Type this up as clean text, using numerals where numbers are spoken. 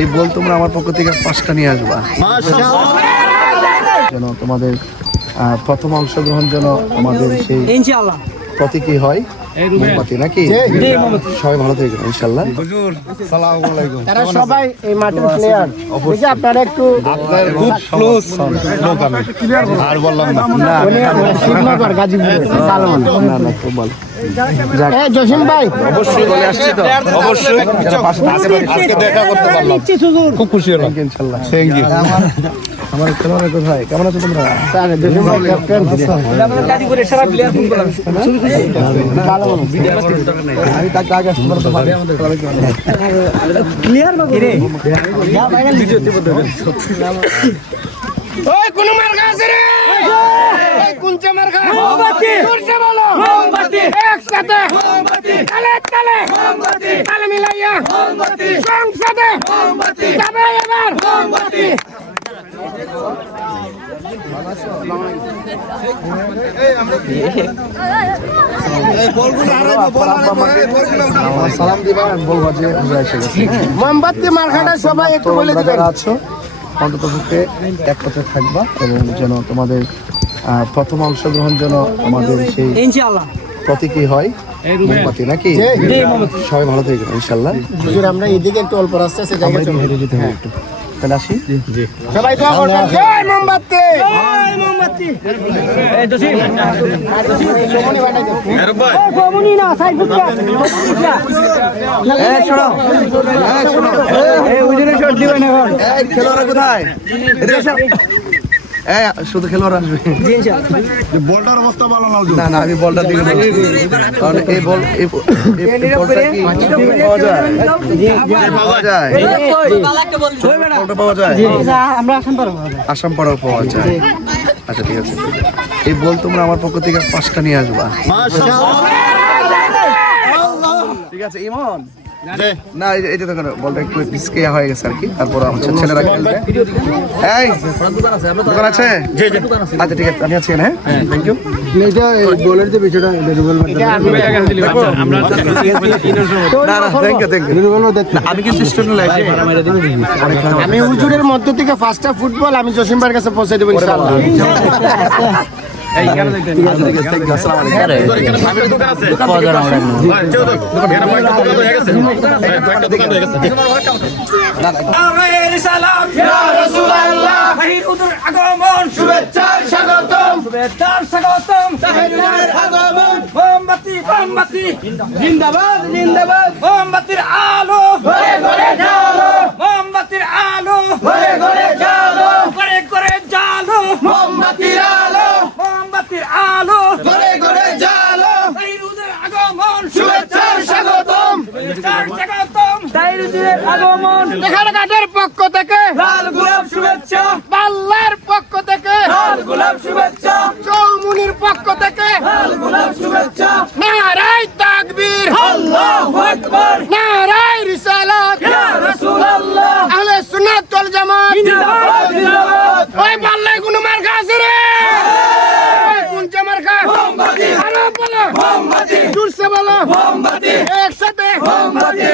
এই বল তোমরা আমার পক্ষ থেকে 5টা নিয়ে আসবা যেন তোমাদের প্রথম অংশগ্রহণ যেন আমাদের সেই ইনশাআল্লাহ প্রতীকী হয় মোমবাতি নাকি সবাই ভালো থাকবেন ইনশাআল্লাহ। হুজুর আসসালামু আলাইকুম। তারা সবাই এই মাঠের প্লেয়ার দেখি আপনারা একটু আপনার খুব ক্লোজ লোক আমি আর বললাম না শিবনগর গাজীপুর সালমান না না খুব ভালো এই জসিম ভাই অবশ্যই বলে আসছি তো অবশ্যই আজকে দেখা করতে পারলাম খুব খুশি হলাম ইনশাআল্লাহ। Thank you. আমার খেলোয়াড় কোথায় কেমন আছো তোমরা? জসিম ভাই ক্যাপ্টেন আমরা গাজীপুরের সারা প্লেয়ার ফোন করলাম ভালো আমি তাকে আগে আসতে পারতো ভাবে আমাদের খেলা দেখতে ক্লিয়ার বাবু রে ওই কোন মার্কা আছে রে ওই কোনচে মার্কা মোমবাতি জোরসে বলো মোমবাতি একসাথে মোমবাতি তালে তালে মোমবাতি তালে মিলাইয়া মোমবাতি সংসদে মোমবাতি যাবে এবার মোমবাতি সালাম দিবা বলবো যে আমরা এসে গেছি। মোমবাতি মার্কাটা সবাই একটু বলে তোমরা দিবেন যারা আছো অন্তত পক্ষে এক কথায় থাকবা এবং যেন তোমাদের প্রথম অংশগ্রহণ যেন আমাদের সেই ইনশাআল্লাহ প্রতীকী হয় মোমবাতি নাকি সবাই ভালো থাকবেন ইনশাআল্লাহ। হুজুর আমরা এদিকে একটু অল্প রাস্তা আছে আমরা একটু হেঁটে যেতে হবে একটু তাহলে আসি। সবাই দোয়া করবেন জয় মোমবাতি জয় মোমবাতি এই জসিম সোমনি বাটাই দে সোমনি না সাইদুল্লাহ এই শোনো এই হুজুরের শট দিবেন এখন এই খেলোয়াড়রা কোথায়? এদিকে এসো। এই শুধু খেলোয়াড় আসবে জি ইনশাআল্লাহ বলটার অবস্থা ভালো না হুজুর। না না আমি বলটা দিকে বলছি কারণ এই বল এই বলটা কি পাওয়া যায় পাওয়া যায় বলটা পাওয়া যায় আমরা আসেন পারবো আসাম পাড়াও পাওয়া যায়। আচ্ছা ঠিক আছে এই বল তোমরা আমার পক্ষ থেকে 5টা নিয়ে আসবা ঠিক আছে ইমন না এটা তো বলটা একটু ডিসকে হয়ে গেছে আর কি তারপর আমার ছেলেরা খেলবে। এই দোকান আছে আচ্ছা ঠিক আছে আমি আছি হ্যাঁ থ্যাংক ইউ। এটা বলের যে বিষয়টা এটা বলবো না না থ্যাংক ইউ আমি কি সিস্টেম লাইছি আমি হুজুরের মধ্য থেকে ফার্স্টটা ফুটবল আমি জসিম ভাইয়ের কাছে পৌঁছে দেব ইনশাআল্লাহ শুভেচ্ছার স্বাগতম মোমবাতি মোমবাতি জিন্দাবাদ জিন্দাবাদ মোমবাতির আলো ঘরে ঘরে জ্বালো মোমবাতির আলো ঘরে ঘরে জ্বালো ঘরে ঘরে জ্বালো মোমবাতির আলো মোমবাতির আলো ঘরে ঘরে জ্বালো তাইরুদের আগমন শুভেচ্ছার স্বাগতম শুভেচ্ছার স্বাগতম তাইরুদের আগমন দেখারঘাটের পক্ষ থেকে লাল গোলাপ শুভেচ্ছা পাল্লার পক্ষ থেকে লাল গোলাপ শুভেচ্ছা চৌমুনির পক্ষ থেকে লাল গোলাপ শুভেচ্ছা নারায়ে তাকবীর আল্লাহু আকবার নারায়ে রিসালাত ইয়া রাসূলুল্লাহ আহলে সুন্নাত ওয়াল জামাত জিন্দাবাদ জিন্দাবাদ ওই পাল্লায় কোন মার্কা আছে রে ওই কোনচে মার্কা মোমবাতি আরো বলো মোমবাতি জোরসে বলো মোমবাতি একসাথে মোমবাতি।